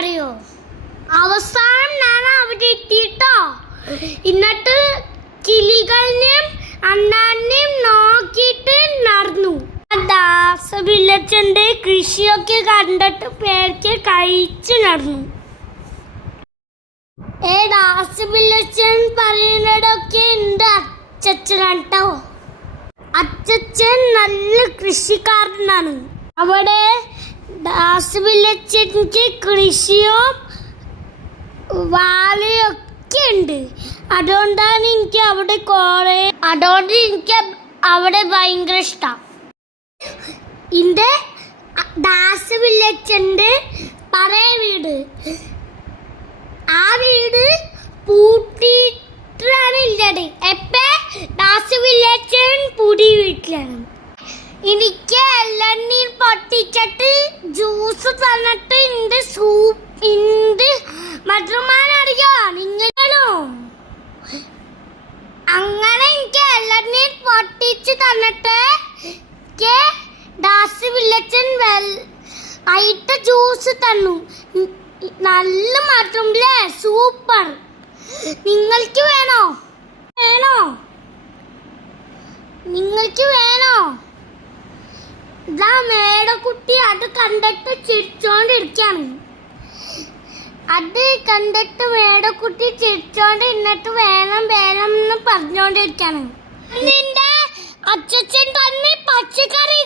അറിയോ? അവസാനം ഞാൻ അവിടെ എത്തിയിട്ടോ. എന്നിട്ട് കിളികളെയും അണ്ണാനെയും നോക്കിയിട്ട് നടന്നു. ദാസവില്ലച്ചന്റെ കൃഷിയൊക്കെ കണ്ടിട്ട് പേർക്ക് കഴിച്ചു നടന്നു. ദാസവില്ലച്ചൻ പറയുന്നതൊക്കെ എൻ്റെ അച്ഛനാണ് കേട്ടോ. അച്ഛൻ നല്ല കൃഷിക്കാരനാണ്. അവിടെ ദാസവില്ലച്ചൻക്ക് കൃഷിയും വാഴയൊക്കെ ഉണ്ട്. അതുകൊണ്ടാണ് എനിക്ക് അവിടെ ഭയങ്കര ഇഷ്ടം. എൻ്റെ ദാസവില്ലച്ചൻ്റെ പഴയ വീട്, ആ വീട് പൂട്ടിയിട്ടാണ് ഇല്ലത്. ദാസവില്ലച്ചൻ പുതിയ വീട്ടിലാണ്. എനിക്ക് ഇളനീർ പൊട്ടിച്ചിട്ട് ജ്യൂസ് തന്നിട്ട് മധുരമാനറിയോ നിങ്ങളോ? അങ്ങനെ എനിക്ക് ഇളനീർ പൊട്ടിച്ച് തന്നിട്ട് ദാസവില്ലച്ചൻ വൈകിട്ട് ജ്യൂസ് തന്നു. നല്ല മധുരമില്ലേ, സൂപ്പർ. നിങ്ങൾക്ക് വേണോ? ഇതാ മേടക്കുട്ടി അത് കണ്ടിട്ട് ചിരിച്ചോണ്ടിരിക്കാണ്. മേടക്കുട്ടി ചിരിച്ചോണ്ട് എന്നിട്ട് വേണം എന്ന് പറഞ്ഞോണ്ടിരിക്കാണ്. നിന്റെ അച്ഛൻ തന്നെ പച്ചക്കറി